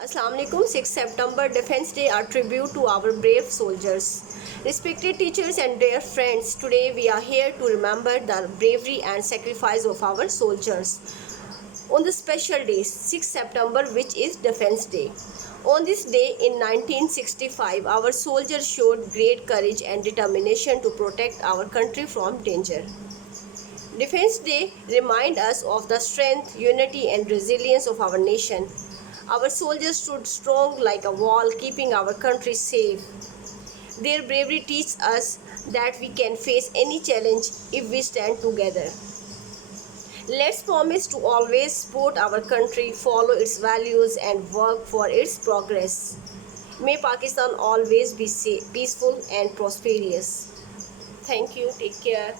Assalamu alaikum. 6 September Defense Day, a tribute to our brave soldiers. Respected teachers and dear friends, today we are here to remember the bravery and sacrifice of our soldiers. On the special day, 6 September, which is Defense Day. On this day in 1965, our soldiers showed great courage and determination to protect our country from danger. Defense Day reminds us of the strength, unity, and resilience of our nation. Our soldiers stood strong like a wall, keeping our country safe. Their bravery teaches us that we can face any challenge if we stand together. Let's promise to always support our country, follow its values, and work for its progress. May Pakistan always be safe, peaceful, and prosperous. Thank you. Take care.